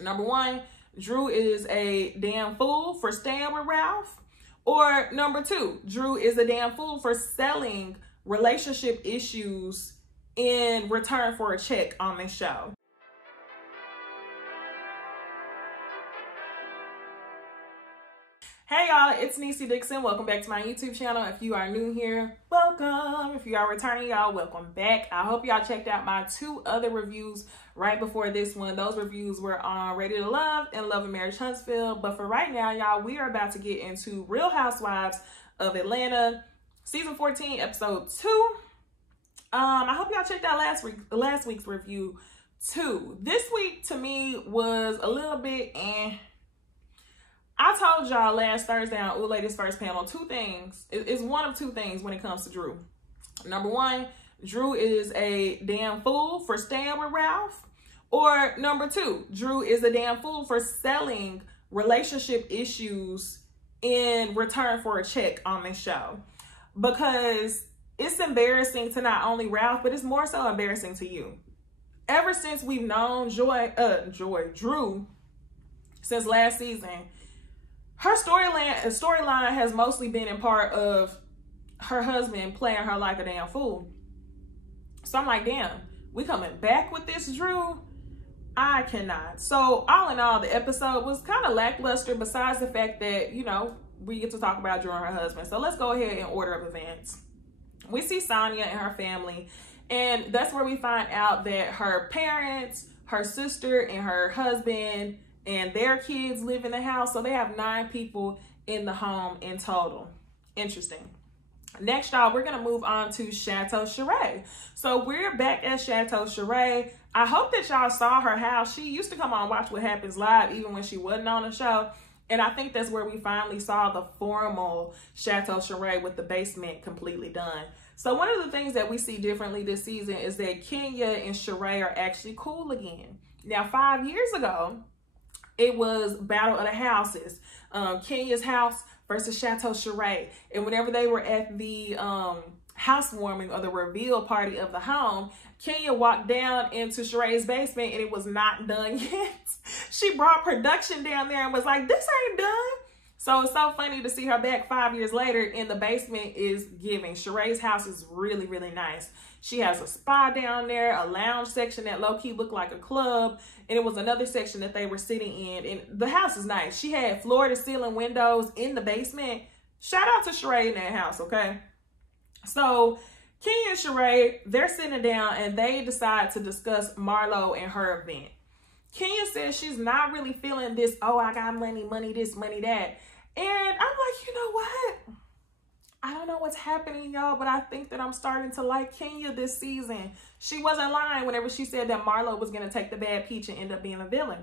Number one, Drew is a damn fool for staying with Ralph. Or number two, Drew is a damn fool for selling relationship issues in return for a check on this show. Hey y'all, it's Necey Dixon. Welcome back to my YouTube channel. If you are new here, welcome. If you are returning, y'all, welcome back. I hope y'all checked out my two other reviews right before this one. Those reviews were on Ready to Love and Love and Marriage Huntsville. But for right now, y'all, we are about to get into Real Housewives of Atlanta, season 14, episode 2. I hope y'all checked out last week's review too. This week to me was a little bit I told y'all last Thursday on Ooh Ladies First Panel, two things. It's one of two things when it comes to Drew. Number one, Drew is a damn fool for staying with Ralph. Or number two, Drew is a damn fool for selling relationship issues in return for a check on this show. Because it's embarrassing to not only Ralph, but it's more so embarrassing to you. Ever since we've known Drew, since last season, her storyline has mostly been in part of her husband playing her like a damn fool. So I'm like, damn, we coming back with this, Drew? I cannot. So all in all, the episode was kind of lackluster besides the fact that, you know, we get to talk about Drew and her husband. So let's go ahead in order of events. We see Sonya and her family, and that's where we find out that her parents, her sister, and her husband and their kids live in the house. So they have 9 people in the home in total. Interesting. Next, y'all, we're going to move on to Chateau Sheree. So we're back at Chateau Sheree. I hope that y'all saw her house. She used to come on Watch What Happens Live even when she wasn't on the show. And I think that's where we finally saw the formal Chateau Sheree with the basement completely done. So one of the things that we see differently this season is that Kenya and Sheree are actually cool again. Now, 5 years ago, it was Battle of the Houses. Kenya's house versus Chateau Sheree. And whenever they were at the housewarming or the reveal party of the home, Kenya walked down into Sheree's basement and it was not done yet. She brought production down there and was like, this ain't done. So it's so funny to see her back 5 years later and the basement is giving. Sheree's house is really, really nice. She has a spa down there, a lounge section that low-key looked like a club, and it was another section that they were sitting in. And the house is nice. She had floor-to-ceiling windows in the basement. Shout out to Sheree in that house, okay? So Kenya and Sheree, they're sitting down, and they decide to discuss Marlo and her event. Kenya says she's not really feeling this, oh, I got money this, money that. And I'm like, you know what? I don't know what's happening, y'all, but I think that I'm starting to like Kenya this season. She wasn't lying whenever she said that Marlo was going to take the bad peach and end up being a villain.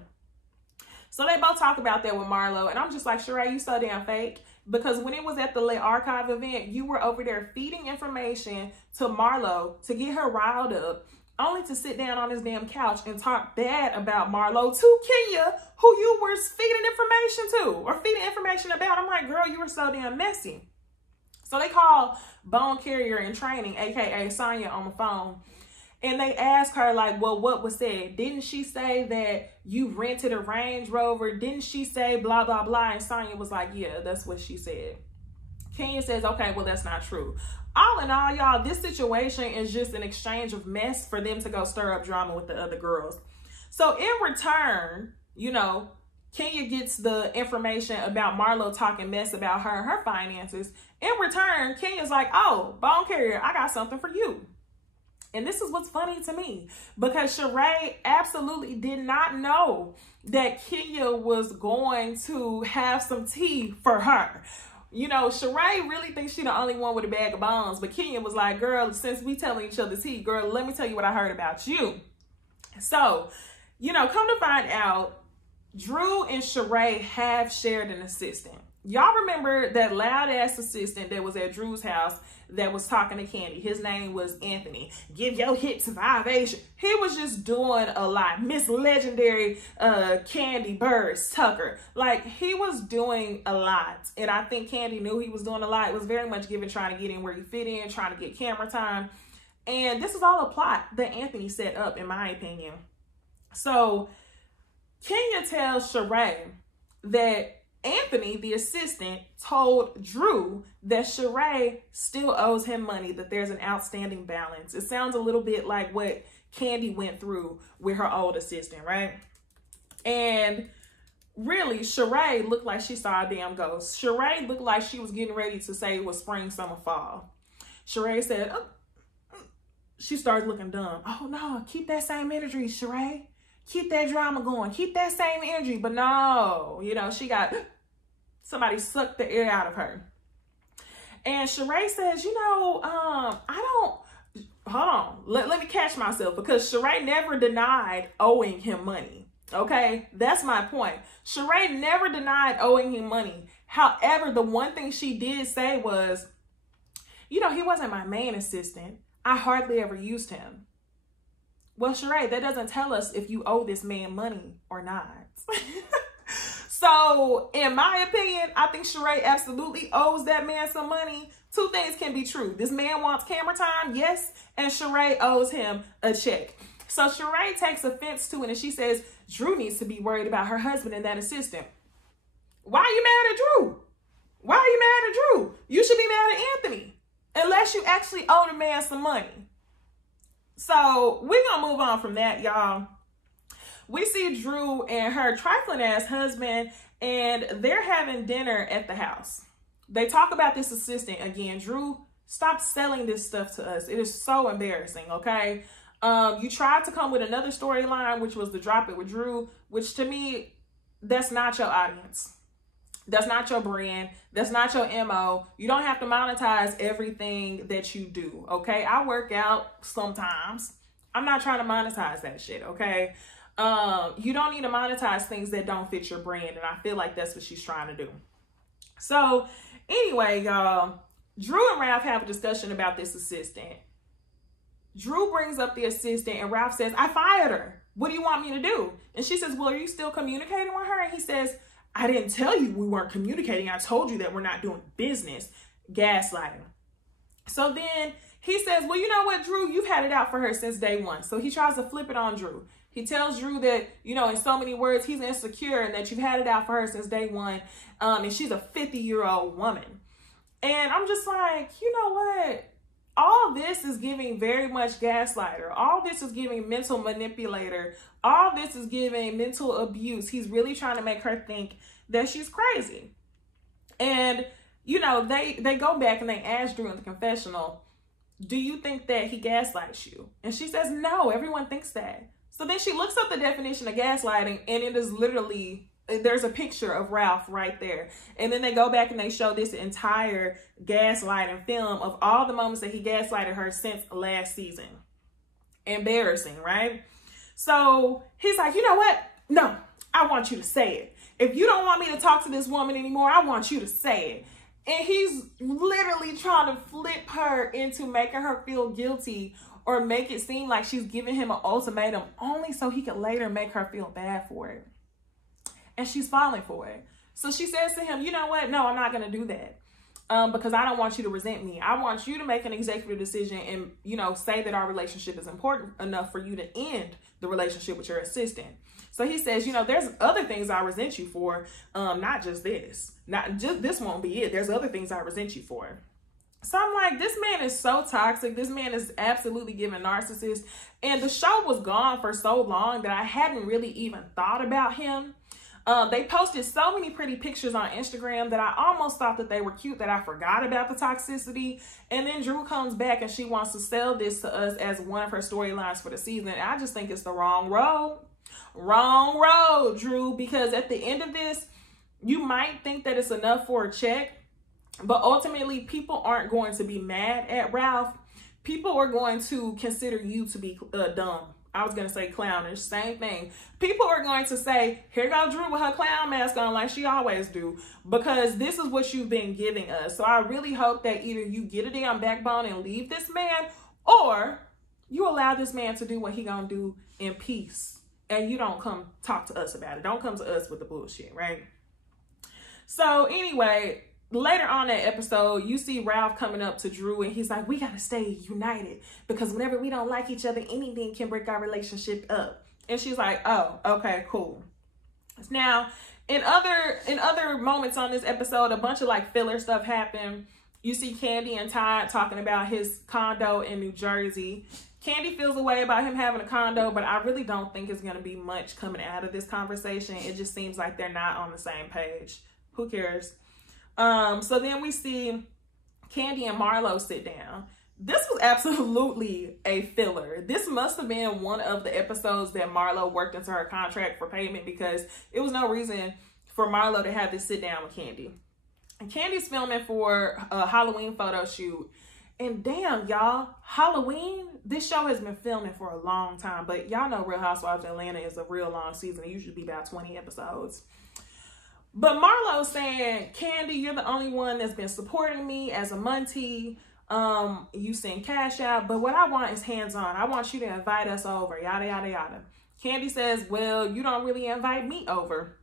So they both talk about that with Marlo. And I'm just like, Sheree, you so damn fake. Because when it was at the Le Archive event, you were over there feeding information to Marlo to get her riled up, only to sit down on this damn couch and talk bad about Marlo to Kenya, who you were feeding information to or feeding information about. I'm like, girl, you were so damn messy. So they call Bone Carrier in Training, aka Sonya, on the phone. And they ask her, like, well, what was said? Didn't she say that you rented a Range Rover? Didn't she say blah, blah, blah? And Sonya was like, yeah, that's what she said. Kenya says, okay, well, that's not true. All in all, y'all, this situation is just an exchange of mess for them to go stir up drama with the other girls. So in return, you know, Kenya gets the information about Marlo talking mess about her and her finances. In return, Kenya's like, oh, Bone Carrier, I got something for you. And this is what's funny to me, because Sheree absolutely did not know that Kenya was going to have some tea for her. You know, Sheree really thinks she's the only one with a bag of bones, but Kenya was like, girl, since we telling each other tea, girl, let me tell you what I heard about you. So, you know, come to find out, Drew and Sheree have shared an assistant. Y'all remember that loud ass assistant that was at Drew's house that was talking to Candy? His name was Anthony. Give your hips a vibration. He was just doing a lot. Miss Legendary Candy Burrs Tucker. Like, he was doing a lot. And I think Candy knew he was doing a lot. It was very much given trying to get in where you fit in, trying to get camera time. And this is all a plot that Anthony set up, in my opinion. So Kenya tells Sheree that Anthony, the assistant, told Drew that Sheree still owes him money, that there's an outstanding balance. It sounds a little bit like what Candy went through with her old assistant, right? And really, Sheree looked like she saw a damn ghost. Sheree looked like she was getting ready to say it was spring, summer, fall. Sheree said, oh. She started looking dumb. Oh no, keep that same energy, Sheree. Keep that drama going. Keep that same energy. But no, you know, she got... Somebody sucked the air out of her. And Sheree says, you know, hold on. Let me catch myself, because Sheree never denied owing him money. Okay, that's my point. Sheree never denied owing him money. However, the one thing she did say was, you know, he wasn't my main assistant. I hardly ever used him. Well, Sheree, that doesn't tell us if you owe this man money or not. So, in my opinion, I think Sheree absolutely owes that man some money. Two things can be true. This man wants camera time, yes, and Sheree owes him a check. So, Sheree takes offense to it, and she says, Drew needs to be worried about her husband and that assistant. Why are you mad at Drew? Why are you mad at Drew? You should be mad at Anthony, unless you actually owe the man some money. So, we're going to move on from that, y'all. We see Drew and her trifling ass husband, and they're having dinner at the house. They talk about this assistant again. Drew, stop selling this stuff to us. It is so embarrassing, okay? You tried to come with another storyline, which was the drop it with Drew, which to me, that's not your audience. That's not your brand. That's not your MO. You don't have to monetize everything that you do, okay? I work out sometimes. I'm not trying to monetize that shit, okay? You don't need to monetize things that don't fit your brand. And I feel like that's what she's trying to do. So anyway, y'all, Drew and Ralph have a discussion about this assistant. Drew brings up the assistant and Ralph says, I fired her. What do you want me to do? And she says, well, are you still communicating with her? And he says, I didn't tell you we weren't communicating. I told you that we're not doing business. Gaslighting. So then he says, well, you know what, Drew, you've had it out for her since day one. So he tries to flip it on Drew. He tells Drew that, you know, in so many words, he's insecure and that you've had it out for her since day one. And she's a 50-year-old woman. And I'm just like, you know what? All this is giving very much gaslighter. All this is giving mental manipulator. All this is giving mental abuse. He's really trying to make her think that she's crazy. And, you know, they go back and they ask Drew in the confessional, do you think that he gaslights you? And she says, no, everyone thinks that. So then she looks up the definition of gaslighting, and it is literally, there's a picture of Ralph right there. And then they go back and they show this entire gaslighting film of all the moments that he gaslighted her since last season. Embarrassing, right? So he's like, you know what? No, I want you to say it. If you don't want me to talk to this woman anymore, I want you to say it. And he's literally trying to flip her into making her feel guilty or make it seem like she's giving him an ultimatum only so he could later make her feel bad for it. And she's falling for it. So she says to him, you know what? No, I'm not going to do that. Because I don't want you to resent me. I want you to make an executive decision and, you know, say that our relationship is important enough for you to end the relationship with your assistant. So he says, you know, there's other things I resent you for. Not just this. Not just this won't be it. There's other things I resent you for. So I'm like, this man is so toxic. This man is absolutely giving narcissist. And the show was gone for so long that I hadn't really even thought about him. They posted so many pretty pictures on Instagram that I almost thought that they were cute, that I forgot about the toxicity. And then Drew comes back and she wants to sell this to us as one of her storylines for the season. And I just think it's the wrong road. Wrong road, Drew, because at the end of this, you might think that it's enough for a check. But ultimately, people aren't going to be mad at Ralph. People are going to consider you to be dumb. I was going to say clownish, same thing. People are going to say, here go Drew with her clown mask on like she always do, because this is what you've been giving us. So I really hope that either you get a damn backbone and leave this man, or you allow this man to do what he gonna do in peace. And you don't come talk to us about it. Don't come to us with the bullshit, right? So anyway, later on that episode, you see Ralph coming up to Drew and he's like, we got to stay united because whenever we don't like each other, anything can break our relationship up. And she's like, oh, okay, cool. Now, in other moments on this episode, a bunch of like filler stuff happened. You see Candy and Todd talking about his condo in New Jersey. Candy feels a way about him having a condo, but I really don't think it's going to be much coming out of this conversation. It just seems like they're not on the same page. Who cares? So then we see Candy and Marlo sit down. This was absolutely a filler. This must have been one of the episodes that Marlo worked into her contract for payment, because it was no reason for Marlo to have this sit down with Candy. And Candy's filming for a Halloween photo shoot. And damn, y'all, Halloween, this show has been filming for a long time. But y'all know Real Housewives of Atlanta is a real long season. It usually be about 20 episodes. But Marlo's saying, Candy, you're the only one that's been supporting me as a Muntie. You send cash out, but what I want is hands-on. I want you to invite us over, yada, yada, yada. Candy says, well, you don't really invite me over.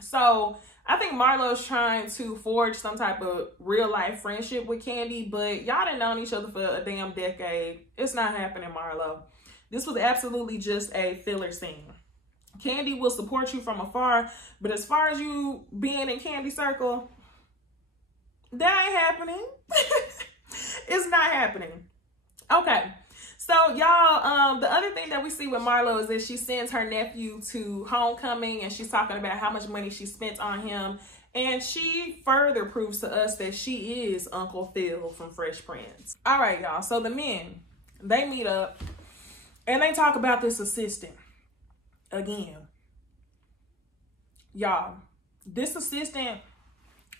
So I think Marlo's trying to forge some type of real life friendship with Candy, but y'all done known each other for a damn decade. It's not happening, Marlo. This was absolutely just a filler scene. Candy will support you from afar, but as far as you being in Candy circle, that ain't happening. It's not happening. Okay. So y'all, the other thing that we see with Marlo is that she sends her nephew to homecoming, and she's talking about how much money she spent on him. And she further proves to us that she is Uncle Phil from Fresh Prince. All right, y'all. So the men, they meet up and they talk about this assistant again. Y'all, this assistant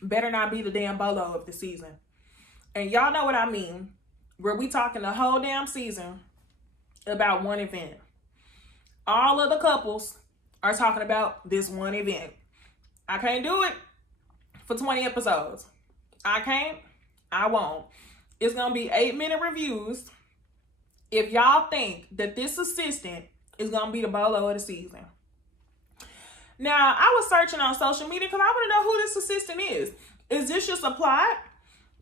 better not be the damn Bolo of the season. And y'all know what I mean, where we talking the whole damn season about one event. All of the couples are talking about this one event. I can't do it for 20 episodes. I can't. I won't. It's going to be 8-minute reviews if y'all think that this assistant is going to be the Bolo of the season. Now, I was searching on social media because I want to know who this assistant is. Is this just a plot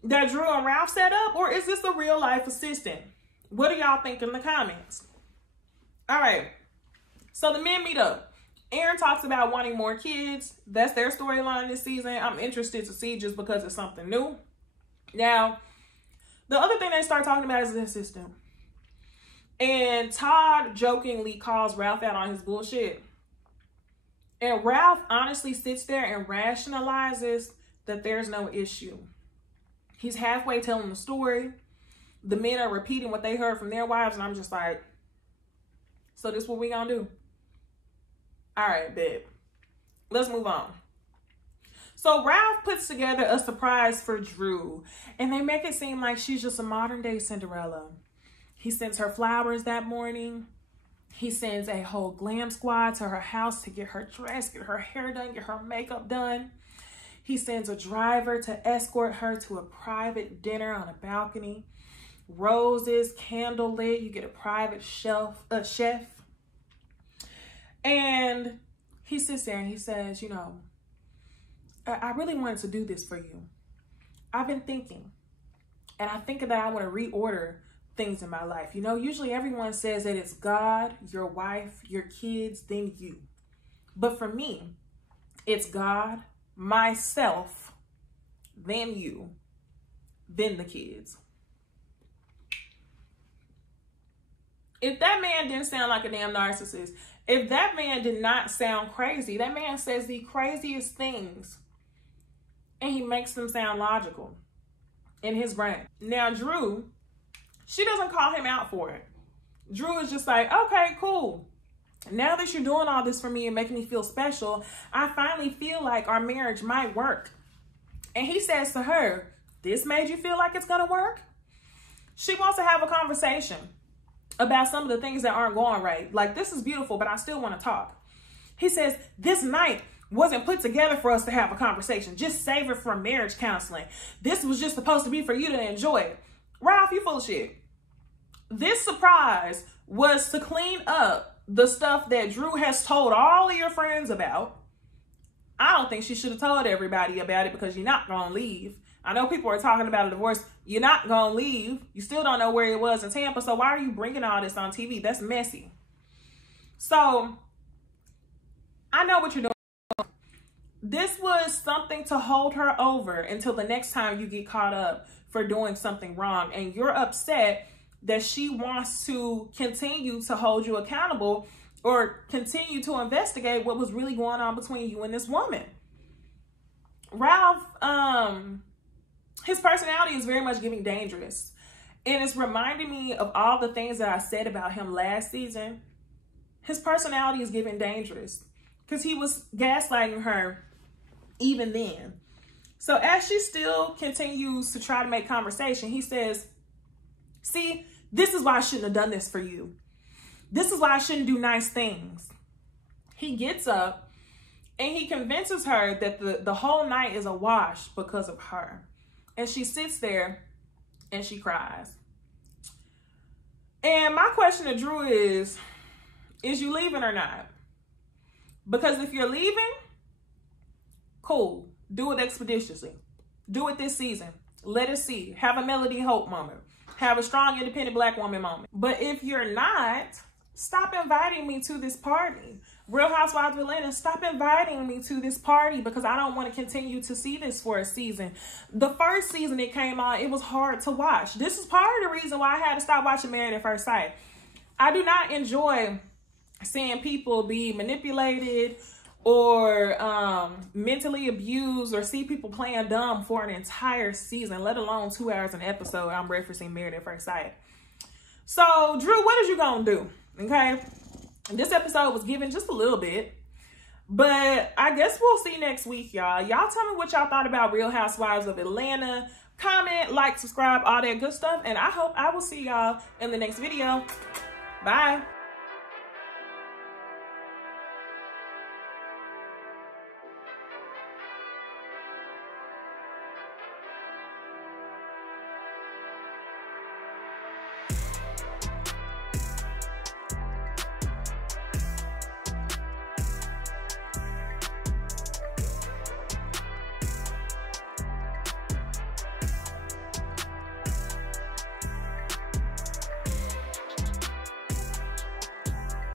that Drew and Ralph set up, or is this a real life assistant? What do y'all think in the comments? All right. So the men meet up. Aaron talks about wanting more kids. That's their storyline this season. I'm interested to see just because it's something new. Now, the other thing they start talking about is the assistant. And Todd jokingly calls Ralph out on his bullshit. And Ralph honestly sits there and rationalizes that there's no issue. He's halfway telling the story. The men are repeating what they heard from their wives, and I'm just like, so this what we gonna do? All right, babe. Let's move on. So Ralph puts together a surprise for Drew, and they make it seem like she's just a modern day Cinderella. He sends her flowers that morning. He sends a whole glam squad to her house to get her dressed, get her hair done, get her makeup done. He sends a driver to escort her to a private dinner on a balcony. Roses, candlelit, you get a private chef. And he sits there and he says, you know, I really wanted to do this for you. I've been thinking, and I think that I want to reorder things in my life. You know, usually everyone says that it's God, your wife, your kids, then you. But for me, it's God, myself, then you, then the kids. If that man didn't sound like a damn narcissist, if that man did not sound crazy, that man says the craziest things and he makes them sound logical in his brain. Now, Drew, she doesn't call him out for it. Drew is just like, okay, cool. Now that you're doing all this for me and making me feel special, I finally feel like our marriage might work. And he says to her, this made you feel like it's going to work? She wants to have a conversation about some of the things that aren't going right. Like, this is beautiful, but I still want to talk. He says, this night wasn't put together for us to have a conversation. Just save it for marriage counseling. This was just supposed to be for you to enjoy it. Ralph, you full of shit. This surprise was to clean up the stuff that Drew has told all of your friends about. I don't think she should have told everybody about it because you're not going to leave. I know people are talking about a divorce. You're not going to leave. You still don't know where it was in Tampa. So why are you bringing all this on TV? That's messy. So I know what you're doing. This was something to hold her over until the next time you get caught up for doing something wrong. And you're upset that she wants to continue to hold you accountable or continue to investigate what was really going on between you and this woman. Ralph, his personality is very much giving dangerous. And it's reminding me of all the things that I said about him last season. His personality is giving dangerous because he was gaslighting her even then. So as she still continues to try to make conversation, he says, see, this is why I shouldn't have done this for you. This is why I shouldn't do nice things. He gets up and he convinces her that the whole night is a wash because of her. And she sits there and she cries. And my question to Drew is you leaving or not? Because if you're leaving, cool. Do it expeditiously. Do it this season. Let us see. Have a Melody Hope moment. Have a strong, independent Black woman moment. But if you're not, stop inviting me to this party. Real Housewives of Atlanta, stop inviting me to this party because I don't want to continue to see this for a season. The first season it came on, it was hard to watch. This is part of the reason why I had to stop watching Married at First Sight. I do not enjoy seeing people be manipulated or mentally abused or see people playing dumb for an entire season, let alone 2 hours an episode. I'm referencing Married at First Sight. So, Drew, what is you gonna do? Okay? This episode was given just a little bit, but I guess we'll see next week, y'all. Y'all tell me what y'all thought about Real Housewives of Atlanta. Comment, like, subscribe, all that good stuff. And I hope I will see y'all in the next video. Bye.